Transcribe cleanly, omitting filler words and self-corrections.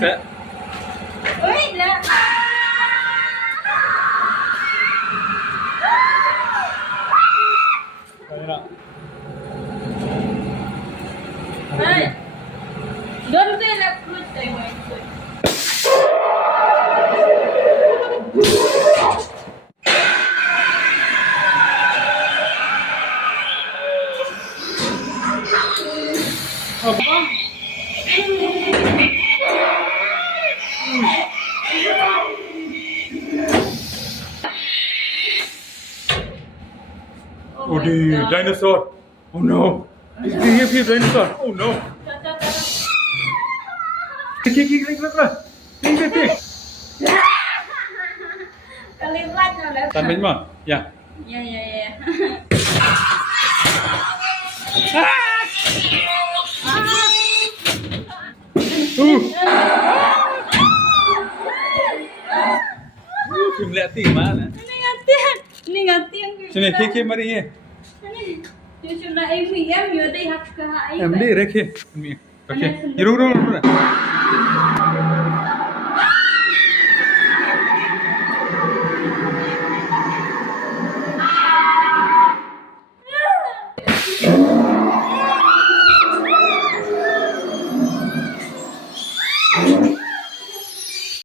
sẽ. Ui là. Đây nào. Đây. Don't say là cruise đây mọi người. Oh, the dinosaur. Oh no. It's the dinosaur. Oh no. Kalimat na lang. Tamin mo. Yeah. Yeah. Phim lẹ tỉ mà nè. Ini ngatian. Sini kiki mari ye. Ini cuma em nhớ đây học cả ai. Em đi rekhe. Okay. Yuru.